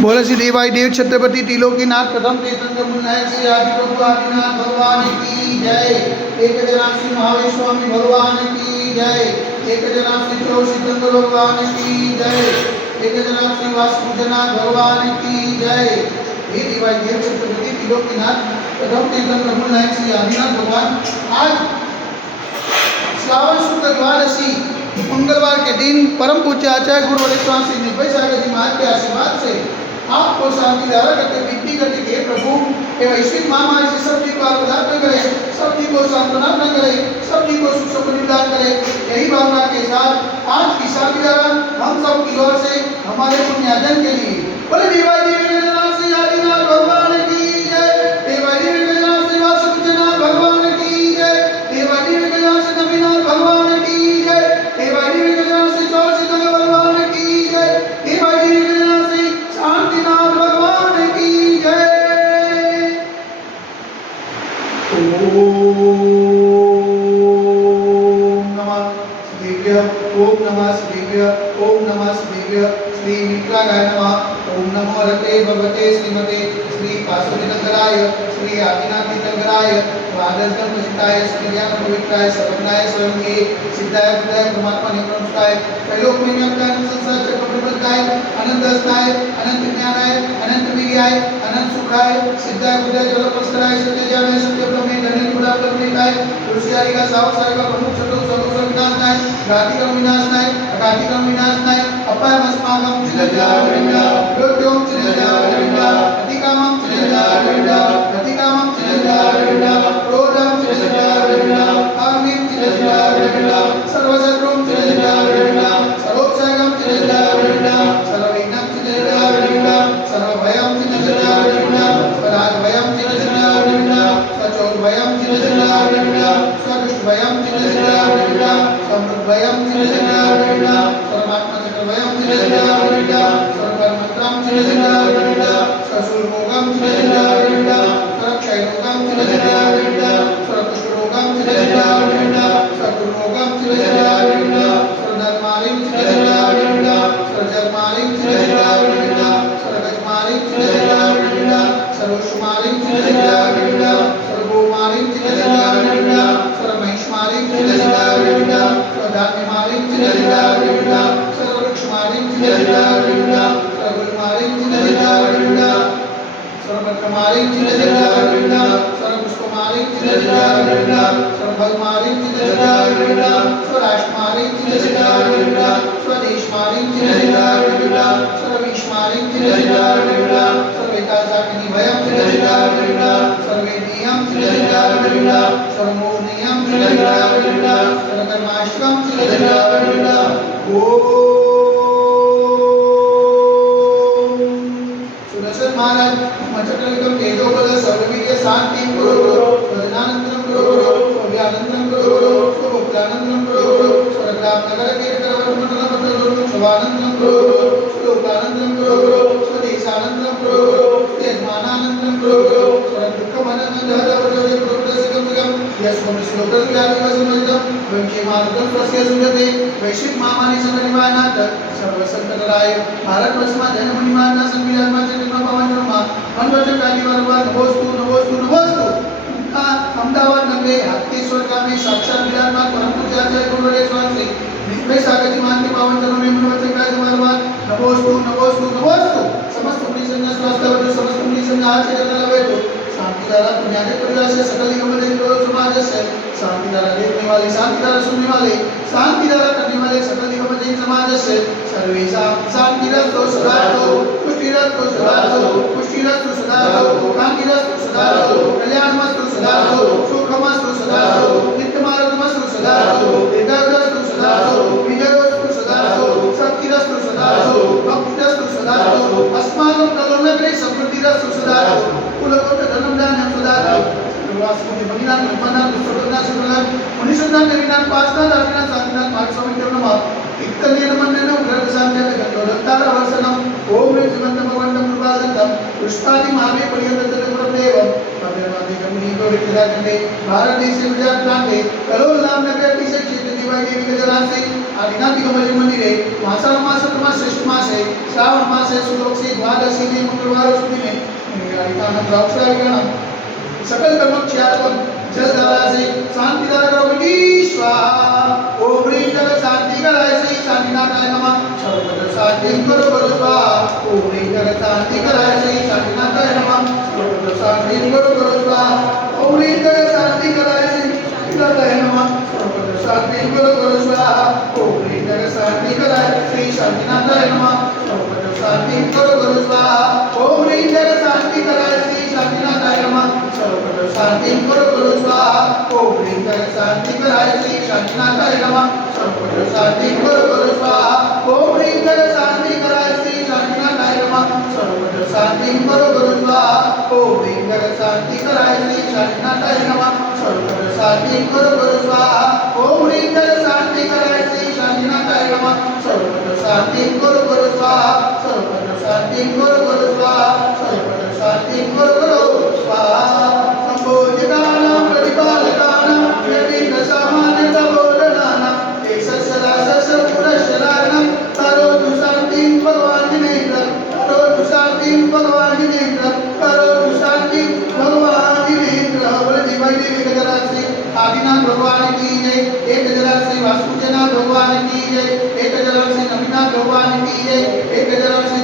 बोले श्री देवाई देव छत्रपति त्रिलोकीनाथ प्रथम तीर्थंकर मुनिनायक श्री आदि प्रभु आदिनाथ भगवान की जय। एक जना श्री महावीर स्वामी भगवान की जय। एक जना श्री प्रभु सिद्धंकर भगवान की जय। एक जना श्री वासुदेवनाथ भगवान की जय। हे देवाई देव छत्रपति त्रिलोकीनाथ प्रथम तीर्थंकर मुनिनायक श्री आदिनाथ भगवान आज श्रावण शुक्ल द्वादशी मंगलवार के दिन परम पूज्य आचार्य गुरु स्वामी श्री निर्भय सागर जी महाराज के आशीर्वाद से आपको शांति धारा करके विनती करते कि प्रभु ये वैश्विक महामारी से सब जी को आप प्रदान न करे, सब जी को सांत्वना न करे, सब जी को सुख समृद्धि प्रदान करे। यही भावना के साथ आज की शांति धारा हम सब की ओर से हमारे पुण्यार्जन के लिए बोले देवाई देव श्री आदिनाथ भगवान की जय। देवाई देव श्री वासुदेवनाथ भगवान की जय। देवाई देव श्री नवीनाथ भगवान की जय। देवाई देव श्री चौसितंग भगवान की जय। देवाई देव श्री शांतिनाथ भगवान की जय। ओम नमः शिवाय। ओम नमः शिवाय। श्री मित्रागाय नमः। ओम नमो रते भगवते श्रीमते श्री पार्श्वतीर्थंकराय श्री आदिनाथ तीर्थंकराय द्वादशगण प्रसिद्धाय श्रीज्ञान पवित्राय सर्वज्ञाय स्वयं सिद्धाय बुद्धाय परमात्मा निरंजनाय त्रैलोक में व्याप्ताय संसार चक्र प्रवर्ताय अनंत अस्ताय अनंत ज्ञानाय अनंत विज्ञाय अनंत सुखाय सिद्धाय बुद्धाय जलपस्त्राय सत्य ज्ञानाय सत्य ब्रह्मे धन्य गुणा प्रवृत्ताय तुलसीयारी का साव सारे का प्रमुख चतुर सदोष विनाशनाय घाती का विनाशनाय अघाती का विनाशनाय अपाय मस्मागम चिरंजीवरिंदा योग्योम चिरंजीवरिंदा अतिकामम चिरंजीवरिंदा अतिकामम चिरंजीवरिंदा क्रोधम चिरंजीवरिंदा अग्निम चिरंजीवरिंदा सर्वशत्रुम चिरंजीवरिंदा सर्वोपसागम चिरंजीवरिंदा सर्वविघ्नं चिरंजीवरिंदा सर्वभयं चिरंजीवरिंदा स्वराजभयं चिरंजीवरिंदा स्वचोरभयं चिरंजीवरिंदा स्वदुष्टभयं चिरंजीवरिंदा समृद्धभयं चिरंजीवरिंदा सर्वात्मचक्रभयं चिरंजीवरिंदा सर्वकर्मत्रं चिरंजीवरिंदा ससुरभोगं चिरंजीवरिंदा सर्वक्षयरोगं चिरंजीवरिंदा सर्वकुष्ठरोगं चिरंजीवरिंदा सर्वरोगं चिरंजीवरिंदा सर्वधर्मालिं चिरंजीवरिंदा सर्वजर्मालिं चिरंजीवरिंदा सर्वगजमालिं चिरंजीवरिंदा सर्वशुमालिं चिरंजीवरिंदा सर्वभूमालिं चिरंजीवरिंदा सर्वमहिष्मालिं चिरंजीवरिंदा सर्वधान्यमालिं चिरंजीवरिंदा सर्ववृक्षमालिं चिरंजीवरिंदा सर्वगुलमालिं चिरंजीवरिंदा सर्वपत्रमालिं चिरंजीवरिंदा सर्वपुष्पमालिं चिरंजीवरिंदा सर्वफलमालिं चिरंजीवरिंदा स्वराष्ट्रमालिं चिरंजीवरिंदा स्वदेशमालिं चिरंजीवरिंदा सर्वविश्वमालिं चिरंजीवरिंदा सर्वेकाशाग्निभयं चिरंजीवरिंदा सर्वेन्द्रियं चिरंजीवरिंदा सर्वमोहनीयं चिरंजीवरिंदा सर्वकर्माष्टकं चिरंजीवरिंदा। सुदर्शन महाराज मचक्रविक्रम तेजोबल सर्ववीर्य शांति गुरु भजनानंदनं गुरु अभ्यानंदनं गुरु स्वभक्तानंदनं गुरु स्वर्गराम नगर कीर्तनवर्धनं गुरु शोभानंदनं गुरु श्लोकानंदनं गुरु स्वदेशानंदनं गुरु यजमानानंदनं गुरु स्वदुःखमनंदनं हरवजोय गुरुप्रसिद्धं यस्मं श्लोकस्यादिवसमजितं वंशीमार्गं स्वस्य सुजते वैश्विक महामारी संघनिवारणार्थ सर्वसंकटराय भारतवर्षમાં જન્મનિવારના સંવિધાનમાં જન્મ પાવનમાં અનવરત કાર્યવારવા નમોસ્તુ નમોસ્તુ નમોસ્તુ અમદાવાદ નગરે હાથકેશ્વર ગામે સાક્ષાત વિરાજમાન પરમ પૂજ્ય આચાર્ય ગુરુવર્ય સ્વામી નિર્ભય સાગરજી મહારાજની પાવન ચરણોને વચન કાયમારવા નમોસ્તુ નમોસ્તુ નમોસ્તુ समस्त पुलिसंघ स्वास्थ्य समस्त पुलिसंघ आचरण लवेतो शांति धारा पुण्यादि परिवार से सकल निगम समाज से शांति धारा देखने वाले शांति धारा सुनने वाले शांति धारा करने वाले सकल निगम समाज से सर्वेषां शांतिरस्तु सदातो पुष्टिरस्तु सदातो पुष्टिरस्तु सदातो कांतिरस्तु सदातो कल्याणमस्तु सदातो सुखमस्तु सदातो नित्यमार्गमस्तु सदातो वेदान्तस्तु सदातो विजयोस्तु सदातो शक्तिरस्तु सदातो भक्तिरस्तु सदातो अस्माकं कलनग्रे समृद्धिरस्तु सदातो कुलकोट धनंदानं सदातो वासुदेव भगिनाथ ब्रह्मनाथ सुरनाथ सुरनाथ मुनिसुनाथ नवीनाथ पासनाथ अविनाथ साधनाथ महास्वामी नमः इक्कलेन मन्नेन उग्रदशांत्य गंडोदत्तार वर्षणम ओम ऋषिवंत भगवंत कृपादंतम पुष्पादि महावे पर्यंत गुरुदेवम भद्रनाथ गमनी को विद्यागंडे भारत देश गुजरात प्रांते कलोल नाम नगर अतिशय क्षेत्र दिवाळी देवी गजरासी आदिनाथ दिगंबर मंदिरे मासाळ मासतमा श्रेष्ठ मासे श्रावण मासे सुदोक्षी द्वादशी ने मंगलवार सुदिने आदितानं द्राक्षायगणं सकल कर्मक्षयात्मक जलधारा से शांति धारा करोगी स्वाहा ओम ह्रीं जग शांति कराय श्री शांतिनाथाय नमः सर्वत्र शांति करो करो स्वाहा ओम ह्रीं जग शांति कराय श्री शांतिनाथाय नमः सर्वत्र शांति करो करो स्वाहा ओम ह्रीं जग शांति कराय श्री शांतिनाथाय नमः सर्वत्र शांति करो करो स्वाहा ओम ह्रीं जग शांति कराय श्री शांतिनाथाय नमः सर्वत्र शांति करो करो स्वाहा ओम ह्रीं जग शांति कराय श्री शांतिनाथाय नमः सर्वत्र शांति करो करो स्वाहा ओम ह्रीं जग शांति कराय श्री शांतिनाथाय नमः सर्वत्र शांति करो करो स्वाहा ओम ह्रीं जग शांति कराय श्री शांतिनाथाय नमः सर्वत्र शांति करो करो स्वाहा ओम ह्रीं जग शांति कराय श्री शांतिनाथाय नमः सर्वत्र शांति करो करो स्वाहा ओम ह्रीं जग शांति कराय श्री शांतिनाथाय नमः सर्वत्र शांति करो करो स्वाहा सर्वत्र शांति करो करो स्वाहा सर्वत्र शांति करो करो स्वाहा संभोजकानां प्रतिपालकानां यतिदशामान्यतबोधनानां सदा पुरस्सराणां करोतु शान्तिं भगवान् जिनेन्द्र करोतु शान्तिं भगवान् जिनेन्द्र करोतु शान्तिं भगवान् जिनेन्द्र बोले दिवाली देवी गजरासी आदिनाथ भगवान की जय एक जलाशय वासुदेवनाथ भगवान की जय एक जलाशय नवीनाथ भगवान की जय एक जलाशय